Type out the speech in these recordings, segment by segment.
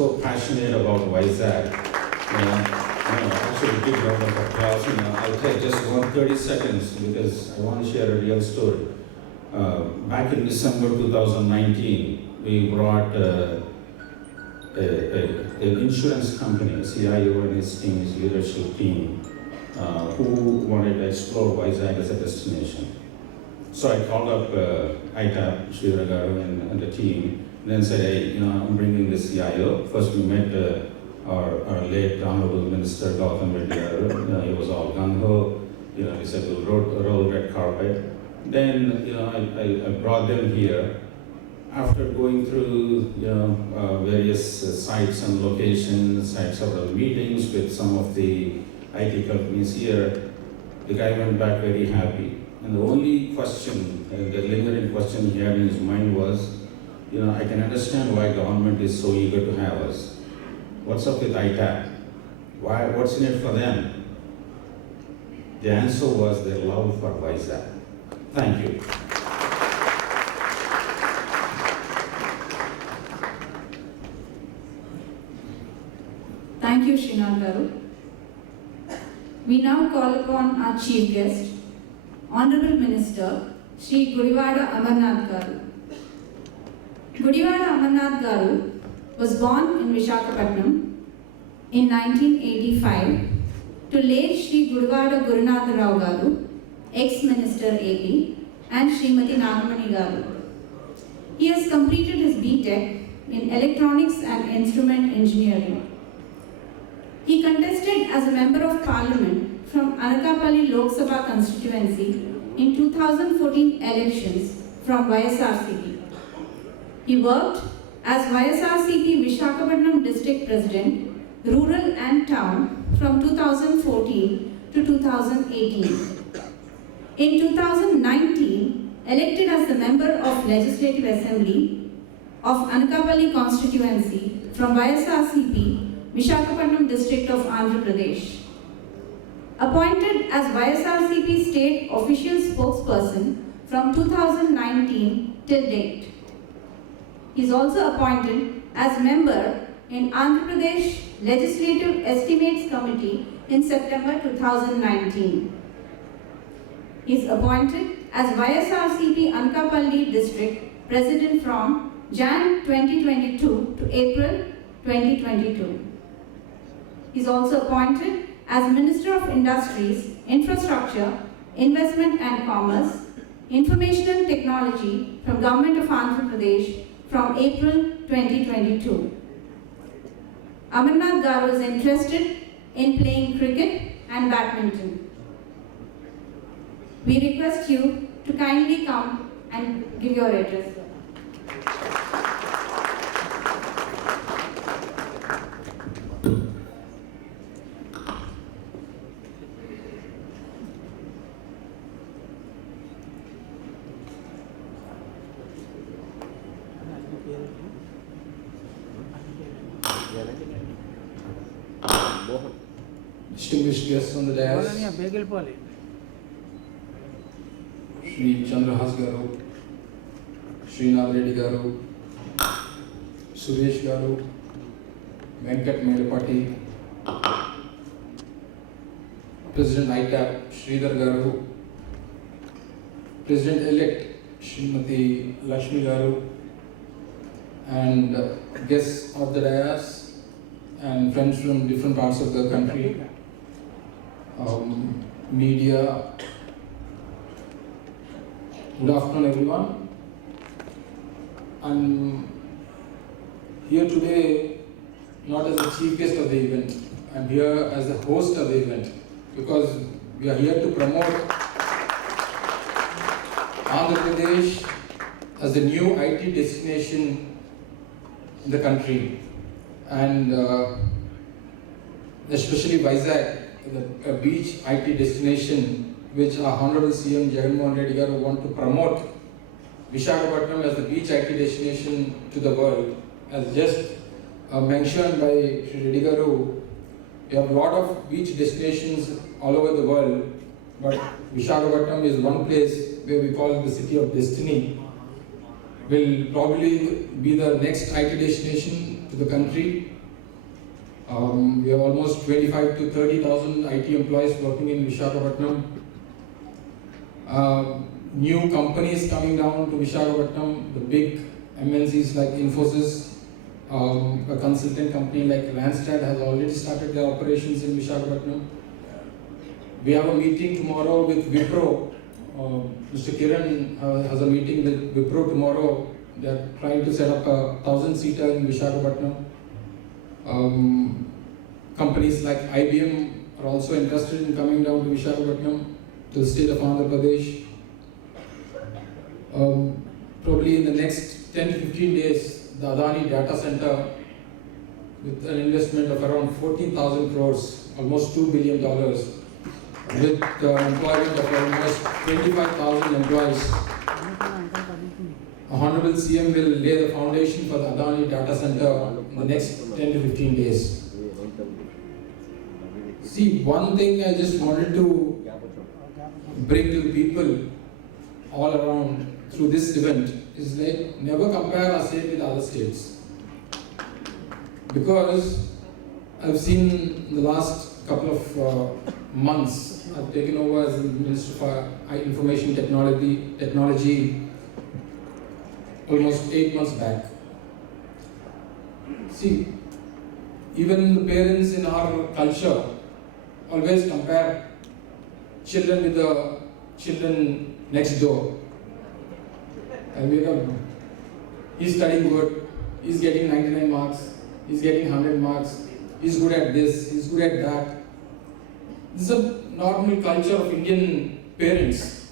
so passionate about Vizag. Actually, big round of applause. I'll take just 30 seconds because I want to share a real story. Back in December 2019, we brought an insurance company, CIO and his team, his leadership team, who wanted to explore Vizag as a destination. So I called up ITAP, Shri G. Garu and the team, and then said, hey, I'm bringing the CIO. First we met our late Hon'ble Minister, Gautam Garu. He was all gung-ho. He said, we'll roll red carpet. Then, I brought them here. After going through, various sites and locations, had several meetings with some of the IT companies here, the guy went back very happy. And the only question, the lingering question he had in his mind was, I can understand why government is so eager to have us. What's up with ITAP? What's in it for them? The answer was their love for Vizag. Thank you. Thank you, Shri Garu. We now call upon our chief guest, Honorable Minister, Shri G.Amarnath garu. G.Amarnath garu was born in Visakhapatnam in 1985 to late Shri Gurunatha garu, ex-Minister AP, and Srimati Nagamani garu. He has completed his B.Tech in Electronics and Instrument Engineering. He contested as a Member of Parliament from Anakapalli Lok Sabha constituency in 2014 elections from YSRCP. He worked as YSRCP Visakhapatnam District President, Rural and Town from 2014 to 2018. In 2019, elected as the Member of Legislative Assembly of Anakapalli constituency from YSRCP, Visakhapatnam District of Andhra Pradesh. Appointed as YSRCP State Official Spokesperson from 2019 till date. He is also appointed as member in Andhra Pradesh Legislative Estimates Committee in September 2019. He is appointed as YSRCP Anakapalli District President from Jan 2022 to April 2022. He is also appointed as Minister of Industries, Infrastructure, Investment and Commerce, Information and Technology from Government of Andhra Pradesh from April 2022. Amarnath garu is interested in playing cricket and badminton. We request you to kindly come and give your address. Distinguished guests on the dais, Shri Chandrahas garu, Shri Inaugurated garu, Suresh garu, Venkat Medapati, President ITAP, Sridhar garu, President-elect Srimati Lakshmi garu, and guests of the dais and friends from different parts of the country, media. Good afternoon, everyone. I'm here today not as the chief guest of the event. I'm here as the host of the event because we are here to promote Andhra Pradesh as the new IT destination in the country, and especially Vizag, a beach IT destination which our Honorable CM Jagannath garu want to promote Visakhapatnam as the beach IT destination to the world. As just mentioned by Shri Reddy garu, we have a lot of beach destinations all over the world, but Visakhapatnam is one place where we call it the city of destiny. will probably be the next IT destination to the country. We have almost 25 to 30,000 IT employees working in Visakhapatnam. New companies coming down to Visakhapatnam, the big MNCs like Infosys, a consultant company like Randstad has already started their operations in Visakhapatnam. We have a meeting tomorrow with Wipro. Mr. Kiran has a meeting with Wipro tomorrow. They are trying to set up a 1,000-seater in Visakhapatnam. Companies like IBM are also interested in coming down to Visakhapatnam, to the state of Andhra Pradesh. Probably in the next 10 to 15 days, the Adani data center with an investment of around 14,000 crores, almost $2 billion, with the employment of almost 25,000 employees. Hon'ble CM will lay the foundation for the Adani data center in the next 10 to 15 days. See, one thing I just wanted to bring to the people all around through this event is like never compare our state with other states. Because I've seen in the last couple of months, I've taken over as the Minister for Information Technology almost 8 months back. See, even the parents in our culture always compare children with the children next door. And we are, he's studying good, he's getting 99 marks, he's getting 100 marks, he's good at this, he's good at that. This is a normal culture of Indian parents.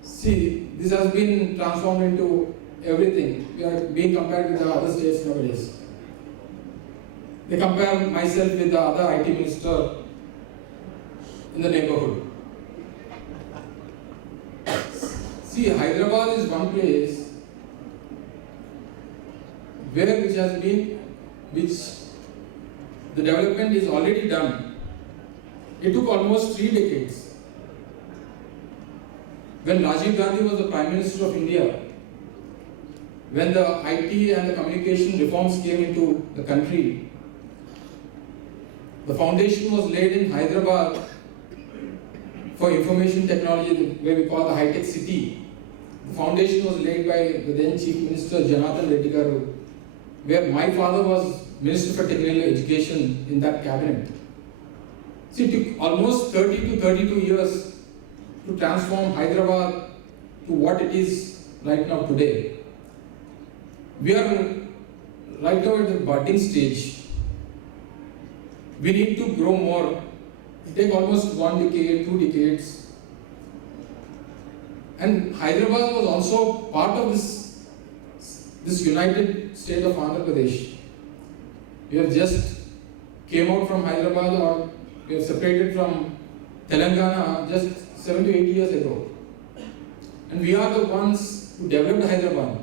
See, this has been transformed into everything. We are being compared with the other states nowadays. They compare myself with the other IT minister in the neighborhood. See, Hyderabad is one place which the development is already done. It took almost 3 decades. When Rajiv Gandhi was the Prime Minister of India, when the IT and the communication reforms came into the country, the foundation was laid in Hyderabad for information technology, where we call the high-tech city. The foundation was laid by the then Chief Minister Janathan Reddy garu, where my father was Minister for Technical Education in that cabinet. See, it took almost 30 to 32 years to transform Hyderabad to what it is right now today. We are right now at the budding stage. We need to grow more. It takes almost 1 decade, 2 decades. And Hyderabad was also part of this united state of Andhra Pradesh. We have just came out from Hyderabad, or we have separated from Telangana just 7 to 8 years ago. And we are the ones who developed Hyderabad.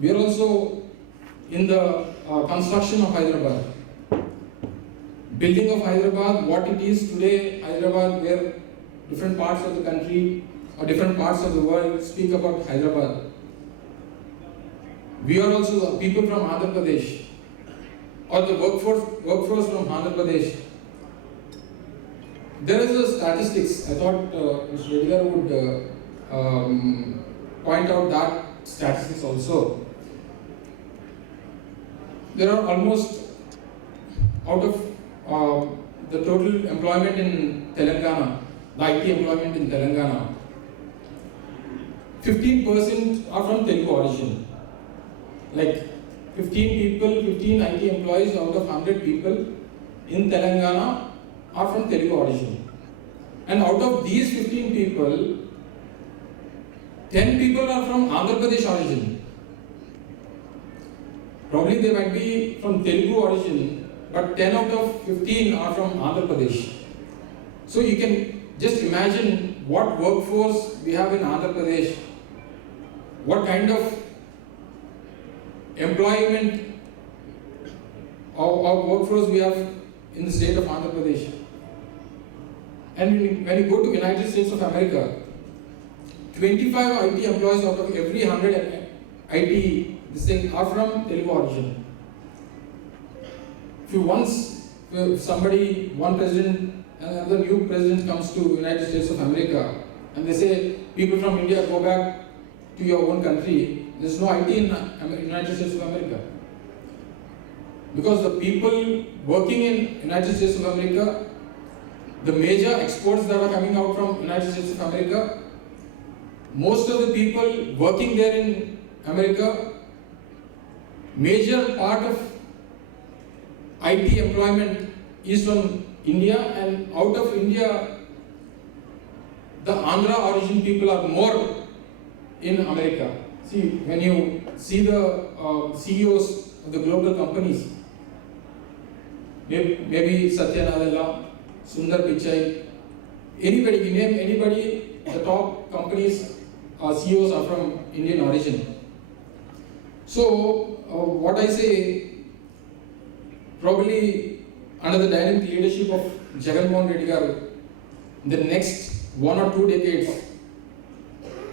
We are also in the construction of Hyderabad. Building of Hyderabad, what it is today, Hyderabad, where different parts of the country or different parts of the world speak about Hyderabad. We are also the people from Andhra Pradesh, or the workforce from Andhra Pradesh. There is a statistics. I thought Mr. Reddy garu would point out that statistics also. There are almost, out of the total employment in Telangana, the IT employment in Telangana, 15% are from Telugu origin. Like 15 IT employees out of 100 people in Telangana are from Telugu origin. And out of these 15 people, 10 people are from Andhra Pradesh origin. Probably they might be from Telugu origin, but 10 out of 15 are from Andhra Pradesh. So you can just imagine what workforce we have in Andhra Pradesh, what kind of employment or workforce we have in the state of Andhra Pradesh. And when you go to United States of America, 25 IT employees out of every 100 IT, this thing, are from Telugu origin. If somebody, one president and another new president comes to United States of America and they say, people from India go back to your own country, there's no IT in United States of America. Because the people working in United States of America, the major exports that are coming out from United States of America, most of the people working there in America, major part of IT employment is from India, and out of India, the Andhra origin people are more in America. See, when you see the CEOs of the global companies, maybe Satya Nadella, Sundar Pichai, anybody, you name anybody, the top companies, CEOs are from Indian origin. So, what I say, probably under the dynamic leadership of Jagannath garu, in the next 1 or 2 decades,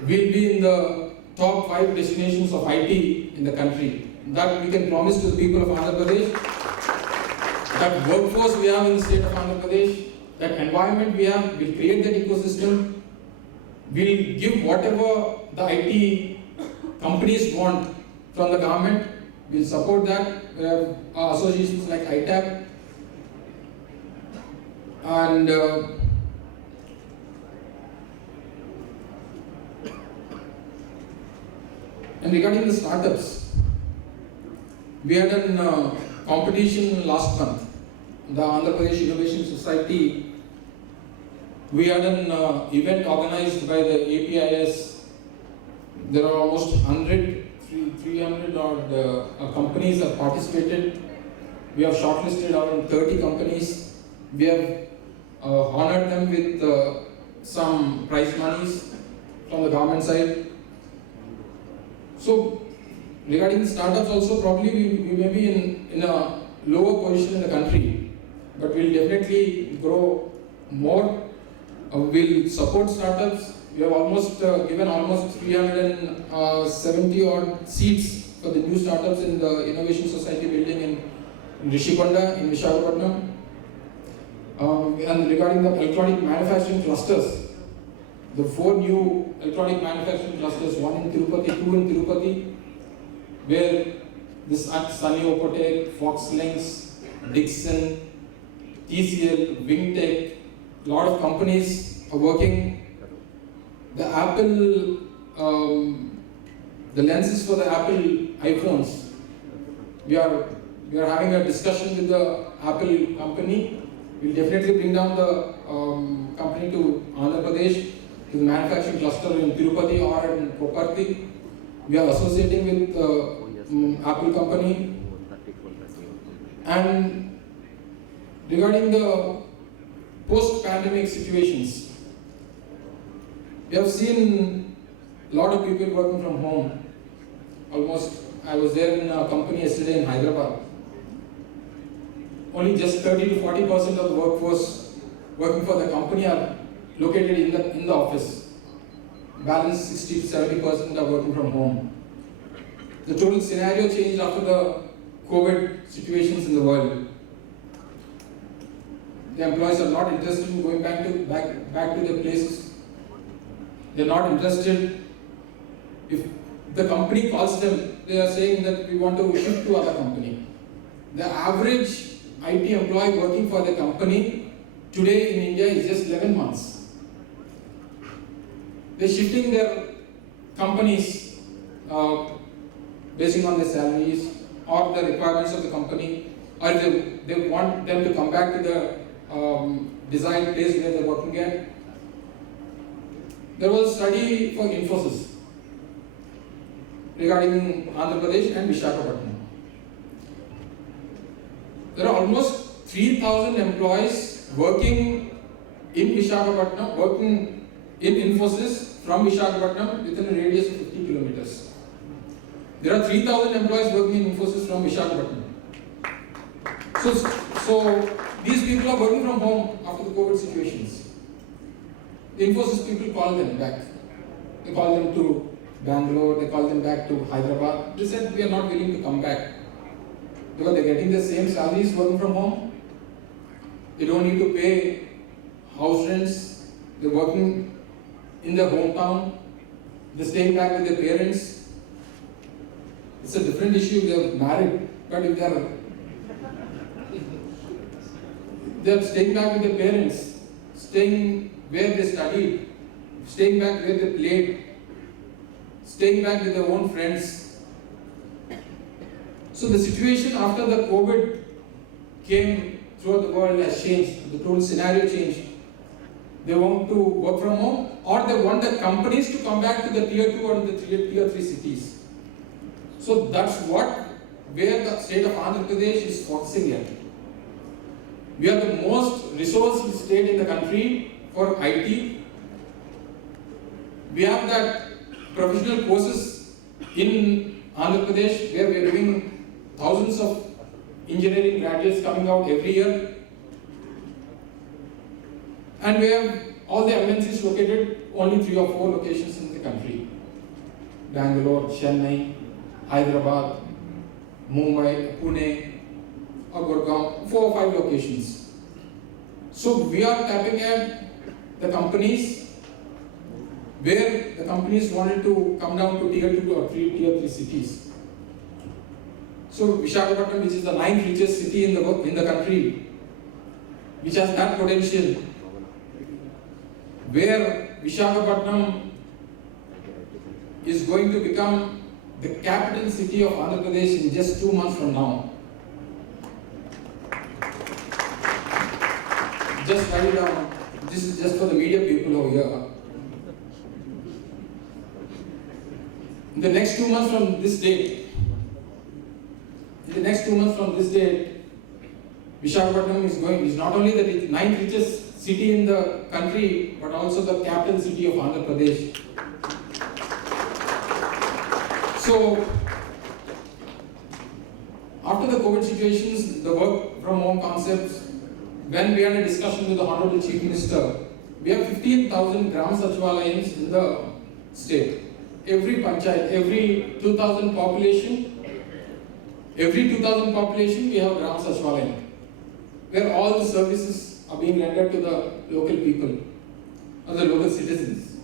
we'll be in the top 5 destinations of IT in the country. That we can promise to the people of Andhra Pradesh. That workforce we have in the state of Andhra Pradesh, that environment we have, we'll create that ecosystem. We'll give whatever the IT companies want from the government. We'll support that. We have associations like ITAP. And regarding the startups, we had a competition last month. The Andhra Pradesh Innovation Society, we had an event organized by the APIS. There are almost 300 odd companies that participated. We have shortlisted around 30 companies. We have honored them with some prize monies from the government side. So, regarding the startups also, probably we may be in a lower position in the country, but we'll definitely grow more. We'll support startups. We have almost given almost 370 odd seats for the new startups in the Innovation Society building in Rishikonda in Visakhapatnam. And regarding the electronic manufacturing clusters, the 4 new electronic manufacturing clusters, 1 in Tirupati, 2 in Tirupati, where this at Sunny Opotec, Foxlinks, Dixon, TCL, Wingtech, a lot of companies are working. The Apple, the lenses for the Apple iPhones, we are having a discussion with the Apple company. We'll definitely bring down the company to Andhra Pradesh, to the manufacturing cluster in Tirupati or in Koparthi. We are associating with Apple company. And regarding the post-pandemic situations, we have seen a lot of people working from home. Almost, I was there in a company yesterday in Hyderabad. Only just 30 to 40% of the workforce working for the company are located in the office. Balance 60 to 70% are working from home. The total scenario changed after the COVID situations in the world. The employees are not interested in going back to their places. They're not interested. If the company calls them, they are saying that we want to shift to other company. The average IT employee working for the company today in India is just 11 months. They're shifting their companies basing on their salaries or the requirements of the company, or if they want them to come back to the desired place where they're working at. There was a study for Infosys regarding Andhra Pradesh and Visakhapatnam. There are almost 3,000 employees working in Visakhapatnam, working in Infosys from Visakhapatnam within a radius of 50 kilometers. There are 3,000 employees working in Infosys from Visakhapatnam. So these people are working from home after the COVID situations. The Infosys people call them back. They call them to Bangalore, they called them back to Hyderabad. They said, we are not willing to come back because they're getting the same salaries working from home. They don't need to pay house rents. They're working in their hometown. They're staying back with their parents. It's a different issue if they're married, but if they're staying back with their parents, staying where they studied, staying back where they played, staying back with their own friends. So the situation after the COVID came throughout the world has changed. The total scenario changed. They want to work from home, or they want the companies to come back to the tier 2 or the tier 3 cities. So that's where the state of Andhra Pradesh is focusing at. We are the most resourceful state in the country for IT. We have that professional courses in Andhra Pradesh where we are doing thousands of engineering graduates coming out every year. And we have all the MNCs located only 3 or 4 locations in the country. Bangalore, Chennai, Hyderabad, Mumbai, Pune, or Gurgaon, 4 or 5 locations. So we are tapping at the companies where the companies wanted to come down to tier 2 or tier 3 cities. So Visakhapatnam, which is the 9th richest city in the country, which has that potential, where Visakhapatnam is going to become the capital city of Andhra Pradesh in just 2 months from now. Just write it down. This is just for the media people over here. In the next 2 months from this date, Visakhapatnam is not only the 9th richest city in the country, but also the capital city of Andhra Pradesh. So, after the COVID situations, the work from home concepts, when we had a discussion with the Hon'ble Chief Minister, we have 15,000 Gram Sachivalayams in the state. Every panchayat, every 2,000 population, we have Gram Sachivalayam, where all the services are being rendered to the local people, or the local citizens.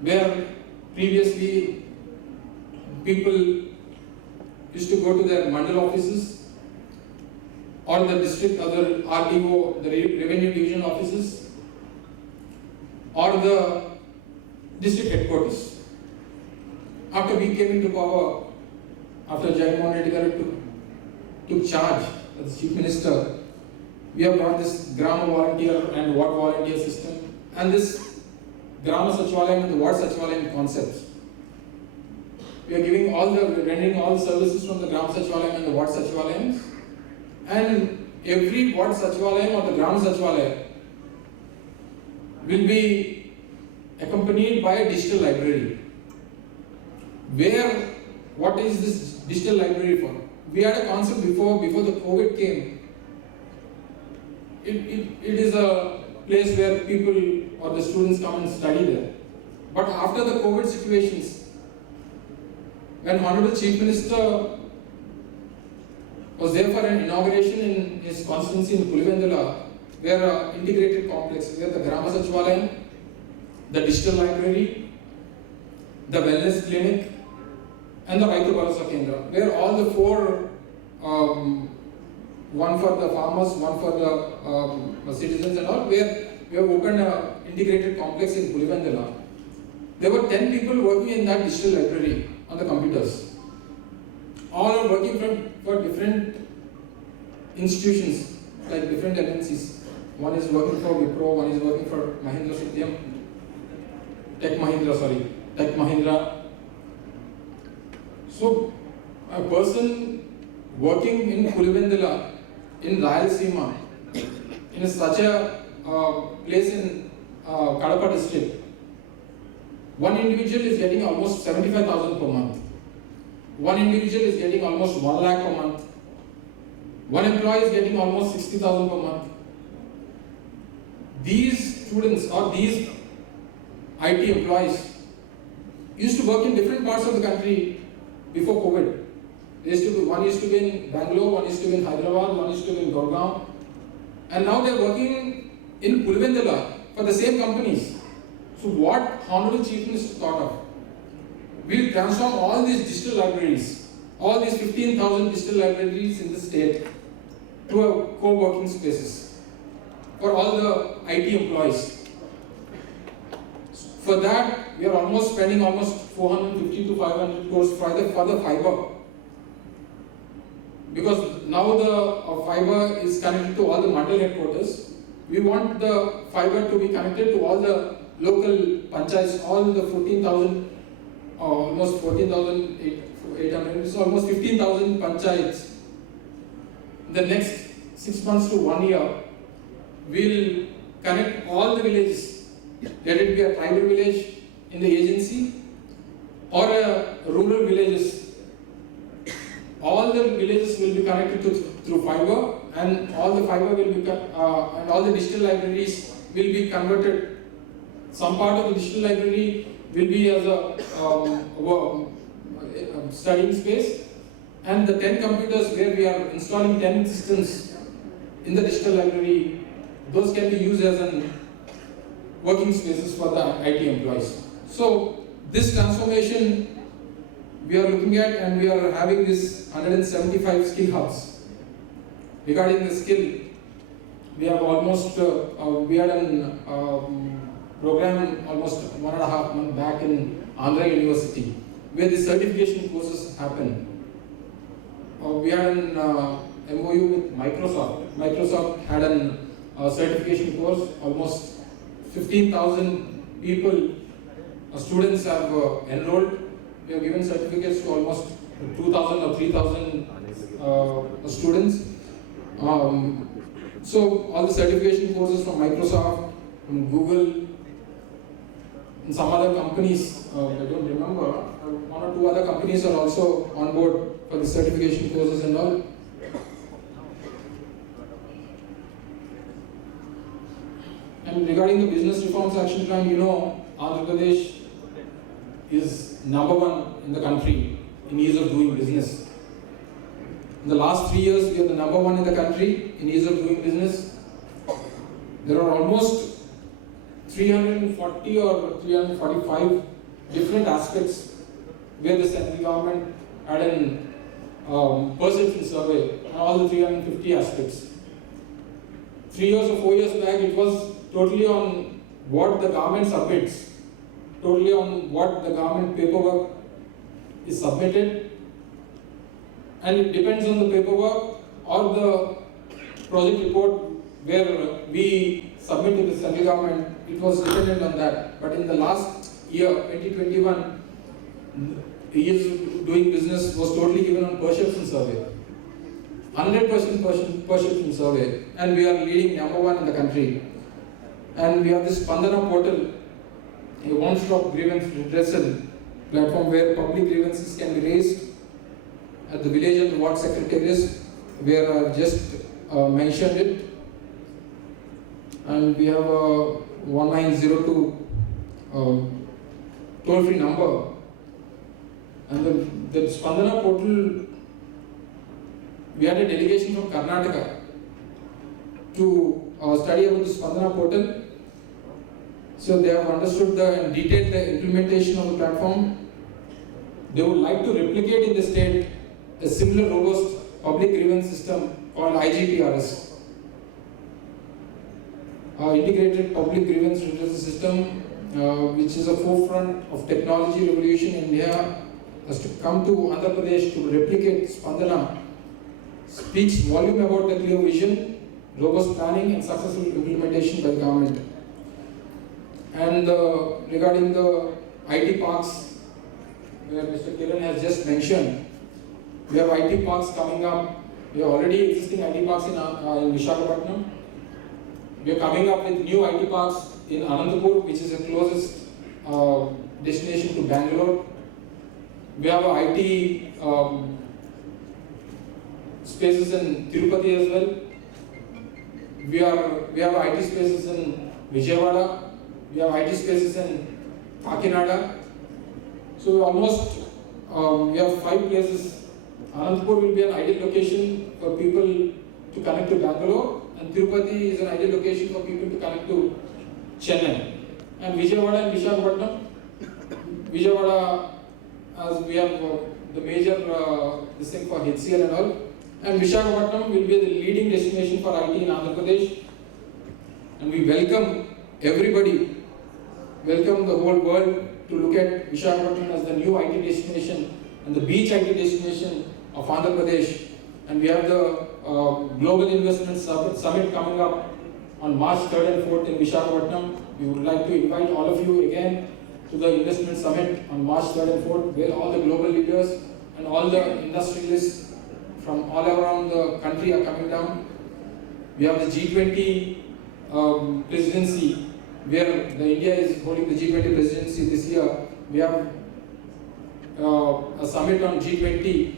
Where previously people used to go to their mandal offices, or the district, or the RDO, the revenue division offices, or the district headquarters. After we came into power, after G.Amarnath garu took charge as Chief Minister, we have brought this Grama volunteer and Ward volunteer system, and this Grama Sachivalayam and the Ward Sachivalayam concepts. We are rendering all the services from the Gram Sachivalayam and the Ward Sachivalayams, and every Ward Sachivalayam or the Gram Sachivalayam will be accompanied by a digital library. What is this digital library for? We had a concept before the COVID came. It is a place where people or the students come and study there. But after the COVID situations, when Honorable Chief Minister was there for an inauguration in his constituency in Pulivendula, where an integrated complex, where the Grama Sachivalayam, the digital library, the wellness clinic, and the Raitu Bharasa Kendra, where all the 4, one for the farmers, one for the citizens and all, where we have opened an integrated complex in Pulivendula. There were 10 people working in that digital library on the computers. All are working for different institutions, like different MNCs. One is working for Wipro, one is working for Tech Mahindra. So, a person working in Pulivendula, in Rayalaseema, in such a place in Kadapa district, one individual is getting almost 75,000 per month. One individual is getting almost 1 lakh per month. One employee is getting almost 60,000 per month. These students or these IT employees used to work in different parts of the country before COVID. One used to be in Bangalore, one used to be in Hyderabad, one used to be in Gurgaon, and now they are working in Pulvendala for the same companies. So what Hon'ble Chief Minister thought of? We'll transform all these digital libraries, all these 15,000 digital libraries in the state to a co-working spaces for all the IT employees. For that, we are almost spending almost 450 to 500 crores for the fiber. Because now the fiber is connected to all the mandal headquarters. We want the fiber to be connected to all the local panchayats, all the 14,000, almost 14,800, so almost 15,000 panchayats. In the next 6 months to 1 year, we'll connect all the villages. Let it be a tribal village in the agency or a rural villages. All the villages will be connected through fiber, and all the fiber will be and all the digital libraries will be converted. Some part of the digital library will be as a studying space, and the 10 computers where we are installing 10 systems in the digital library, those can be used as an working spaces for the IT employees. So this transformation we are looking at, and we are having this 175 skill hubs. Regarding the skill, we have almost we had a program almost 1.5 months back in Andhra University, where the certification courses happen. We had an MOU with Microsoft. Microsoft had a certification course. Almost 15,000 people, students have enrolled. We have given certificates to almost 2,000 or 3,000 students. So all the certification courses from Microsoft, from Google, and some other companies, I don't remember, one or two other companies are also on board for the certification courses and all. And regarding the Business Reforms Action Plan, you know, Andhra Pradesh is #1 in the country in ease of doing business. In the last 3 years, we are the #1 in the country in ease of doing business. There are almost 340 or 345 different aspects where the central government had a perception survey on all the 350 aspects. 3 years or 4 years back, it was totally on what the government submits, totally on what the government paperwork is submitted, and it depends on the paperwork or the project report where we submit to the central government. It was dependent on that. But in the last year, 2021, the ease of doing business was totally given on perception survey. 100% perception survey, and we are leading #1 in the country. And we have this Spandana portal, a one-stop grievance redressal platform where public grievances can be raised at the village and the ward secretaries, where I have just mentioned it. And we have a 1902 toll-free number. And the Spandana portal, we had a delegation from Karnataka to study about the Spandana portal. So they have understood and detailed the implementation of the platform. They would like to replicate in the state a similar robust public grievance system called IGPRS. Integrated Public Grievance Redressal System, which is a forefront of technology revolution in India, has to come to Andhra Pradesh to replicate Spandana, speaks volume about the clear vision, robust planning and successful implementation by the government. And regarding the IT parks, where Mr. Kiran has just mentioned, we have IT parks coming up. We have already existing IT parks in Visakhapatnam. We are coming up with new IT parks in Anantapur, which is the closest destination to Bangalore. We have IT spaces in Tirupati as well. We have IT spaces in Vijayawada. We have IT spaces in Kakinada. So almost we have 5 places. Anantapur will be an ideal location for people to connect to Bangalore, and Tirupati is an ideal location for people to connect to Chennai. And Vijayawada and Visakhapatnam. Vijayawada, as we have the major this thing for HCL and all. And Visakhapatnam will be the leading destination for IT in Andhra Pradesh. And we welcome everybody, welcome the whole world to look at Visakhapatnam as the new IT destination and the beach IT destination of Andhra Pradesh. And we have the Global Investment Summit coming up on March 3rd and 4th in Visakhapatnam. We would like to invite all of you again to the Investment Summit on March 3rd and 4th, where all the global leaders and all the industrialists from all around the country are coming down. We have the G20 presidency, where the India is holding the G20 presidency this year. We have a summit on G20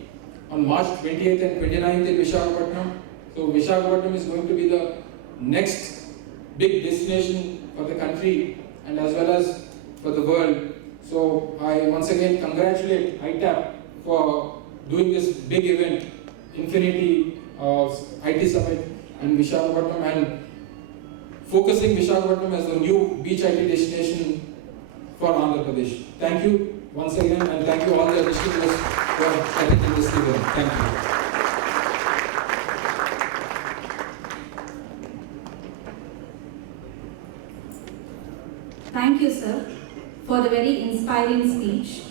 on March 28th and 29th in Visakhapatnam. So Visakhapatnam is going to be the next big destination for the country and as well as for the world. So I once again congratulate ITAP for doing this big event, Infinity IT Summit in Visakhapatnam, and focusing Visakhapatnam as the new beach IT destination for Andhra Pradesh. Thank you once again, and thank you all the distinguished for attending this event. Thank you. Thank you, sir, for the very inspiring speech.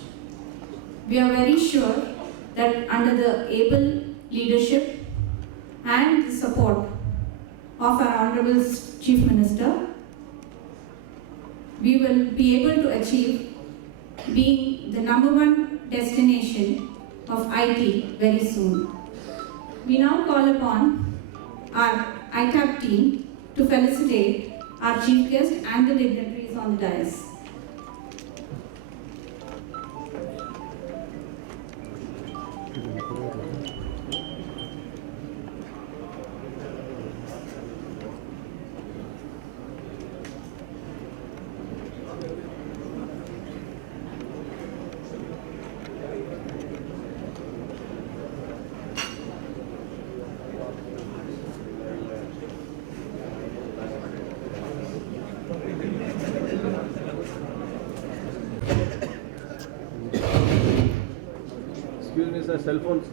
We are very sure that under the able leadership and the support of our Honorable Chief Minister, we will be able to achieve being the #1 destination of IT very soon. We now call upon our ITAP team to felicitate our chief guest and the dignitaries on the dais. Excuse me, sir, cell phones.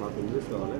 నాకు English కావాలి.